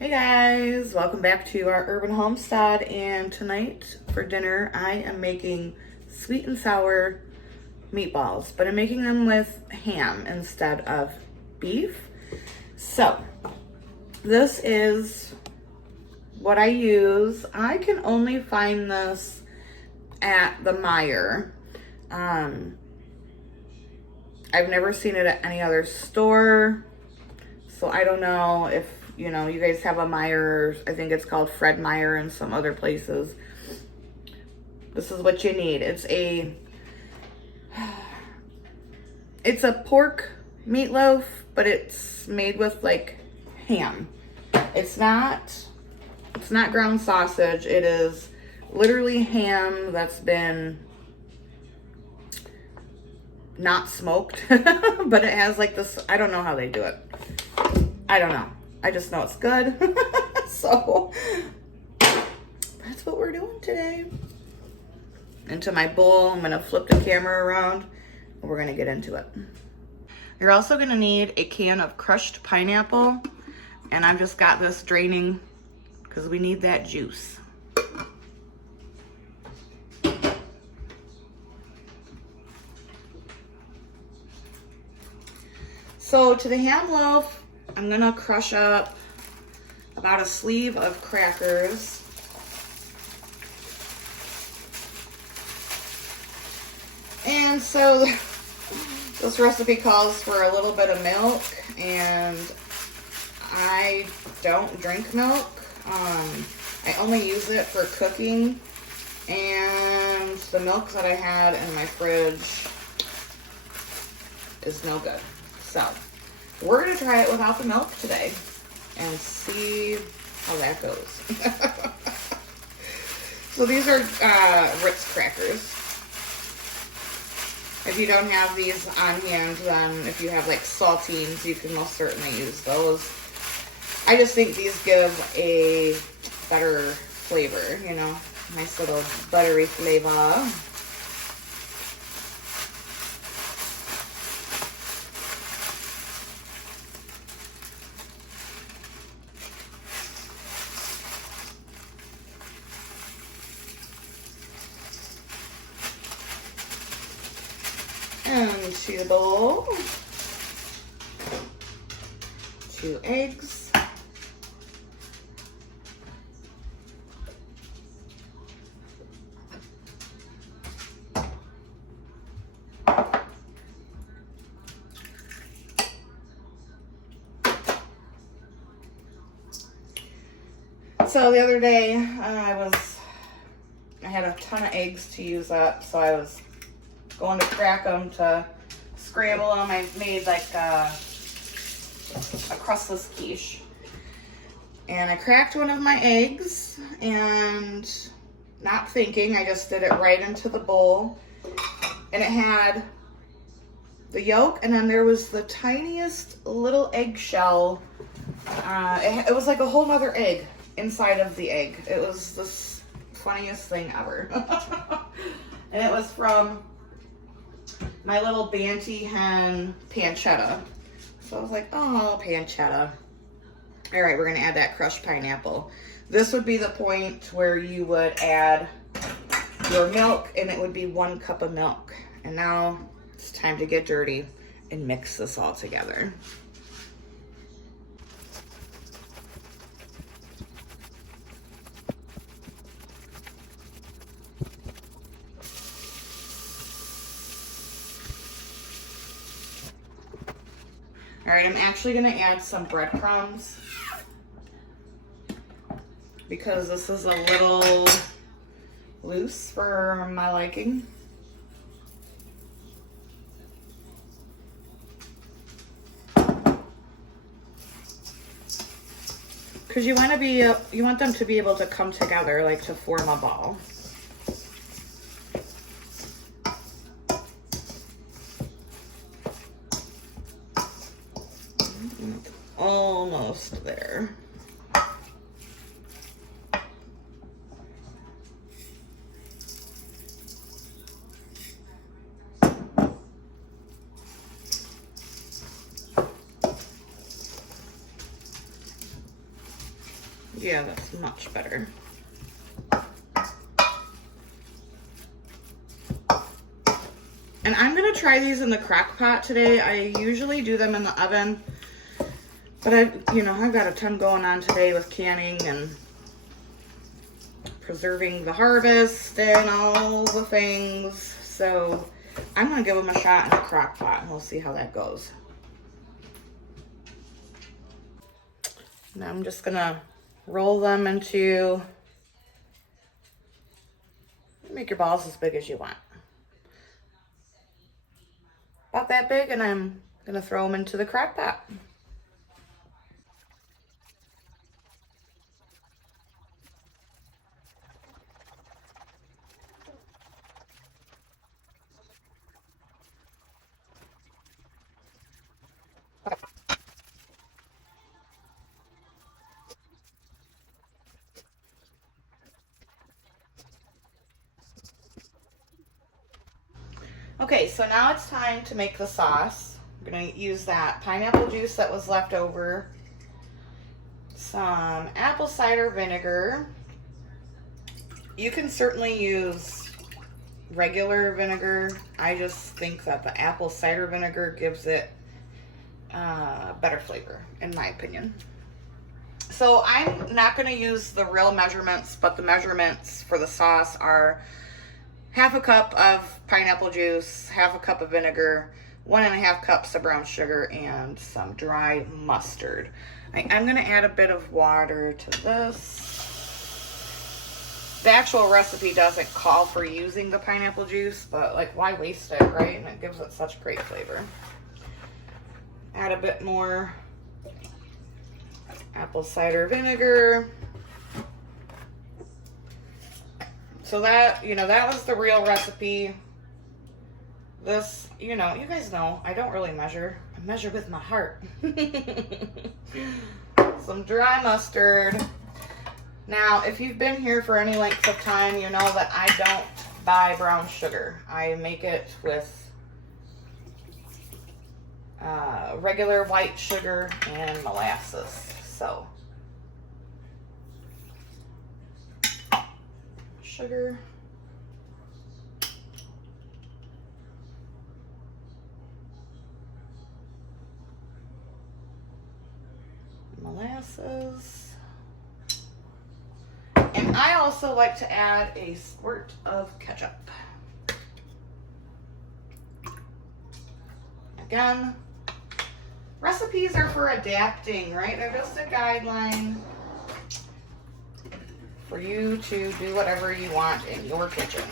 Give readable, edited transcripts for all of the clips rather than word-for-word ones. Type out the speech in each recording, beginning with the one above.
Hey guys, welcome back to our urban homestead, and tonight for dinner I am making sweet and sour meatballs, but I'm making them with ham instead of beef. So this is what I use. I can only find this at the Meijer. I've never seen it at any other store, so I don't know if you guys have a Meijer. I think it's called Fred Meyer in some other places. This is what you need. It's a pork meatloaf, but it's made with like ham. It's not ground sausage. It is literally ham that's been not smoked, but it has like this, I don't know how they do it. I don't know. I just know it's good. So that's what we're doing today. Into my bowl, I'm gonna flip the camera around and we're gonna get into it. You're also gonna need a can of crushed pineapple, and I've just got this draining because we need that juice. So to the ham loaf, I'm gonna crush up about a sleeve of crackers. And so this recipe calls for a little bit of milk, and I don't drink milk. I only use it for cooking, and the milk that I had in my fridge is no good. So we're gonna try it without the milk today and see how that goes. So these are Ritz crackers. If you don't have these on hand, then if you have like saltines, you can most certainly use those. I just think these give a better flavor, you know, nice little buttery flavor. And to the bowl, 2 eggs, so the other day I had a ton of eggs to use up, so I was going to crack them to scramble them. I made like a crustless quiche. And I cracked one of my eggs, and not thinking, I just did it right into the bowl. And it had the yolk, and then there was the tiniest little eggshell. It was like a whole nother egg inside of the egg. It was the funniest thing ever. And it was from my little Banty hen pancetta. So I was like, oh, pancetta. All right, we're gonna add that crushed pineapple. This would be the point where you would add your milk, and it would be 1 cup of milk. And now it's time to get dirty and mix this all together. All right, I'm actually gonna add some breadcrumbs because this is a little loose for my liking. Because you want them to be able to come together, like to form a ball. Almost there. Yeah, that's much better. And I'm gonna try these in the crock pot today. I usually do them in the oven, but I've got a ton going on today with canning and preserving the harvest and all the things. So I'm gonna give them a shot in the crock pot and we'll see how that goes. Now I'm just gonna roll them into, make your balls as big as you want. About that big, and I'm gonna throw them into the crock pot. Okay, so now it's time to make the sauce. I'm gonna use that pineapple juice that was left over, some apple cider vinegar. You can certainly use regular vinegar. I just think that the apple cider vinegar gives it better flavor, in my opinion. So I'm not gonna use the real measurements, but the measurements for the sauce are half a cup of pineapple juice, half a cup of vinegar, 1.5 cups of brown sugar, and some dry mustard. I'm gonna add a bit of water to this. The actual recipe doesn't call for using the pineapple juice, but like, why waste it, right? And it gives it such great flavor. Add a bit more apple cider vinegar. So that, that was the real recipe. This, you guys know, I don't really measure. I measure with my heart. Some dry mustard. Now, if you've been here for any length of time, you know that I don't buy brown sugar. I make it with regular white sugar and molasses. So, sugar. Molasses. And I also like to add a squirt of ketchup. Again, recipes are for adapting, right? They're just a guideline for you to do whatever you want in your kitchen.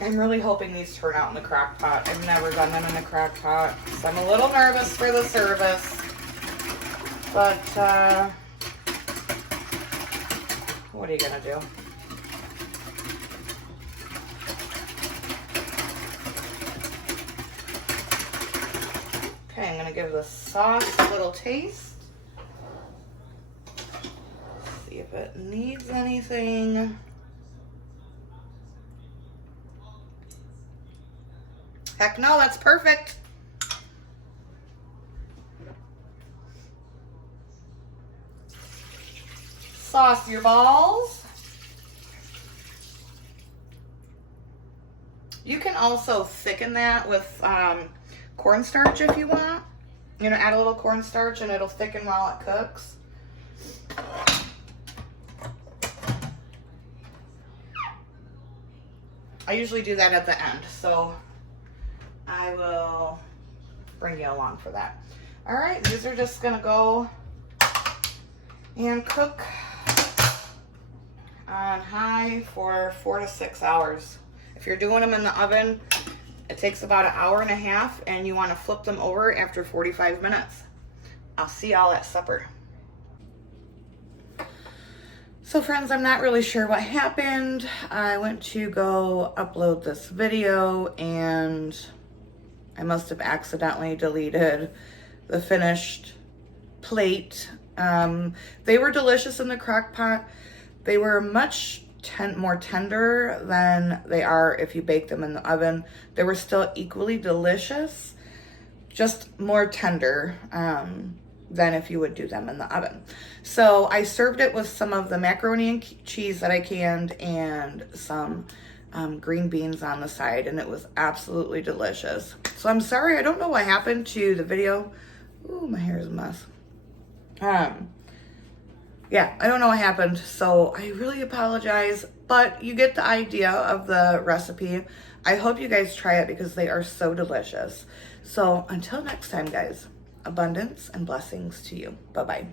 I'm really hoping these turn out in the crock pot. I've never done them in the crock pot, so I'm a little nervous for the service. But, what are you gonna do? Okay, I'm gonna give the sauce a little taste. See if it needs anything. Heck no, that's perfect. Sauce your balls. You can also thicken that with cornstarch if you want. Add a little cornstarch and it'll thicken while it cooks. I usually do that at the end, so I will bring you along for that. All right, these are just gonna go and cook on high for 4 to 6 hours. If you're doing them in the oven, it takes about 1.5 hours, and you want to flip them over after 45 minutes. I'll see y'all at supper. So friends, I'm not really sure what happened. I went to go upload this video and I must have accidentally deleted the finished plate. They were delicious in the crock pot. They were much more tender than they are if you bake them in the oven. They were still equally delicious, just more tender than if you would do them in the oven. So I served it with some of the macaroni and cheese that I canned and some green beans on the side, and it was absolutely delicious. So I'm sorry, I don't know what happened to the video. Ooh, my hair is a mess. Yeah, I don't know what happened, so I really apologize, but you get the idea of the recipe. I hope you guys try it because they are so delicious. So until next time, guys, abundance and blessings to you. Bye-bye.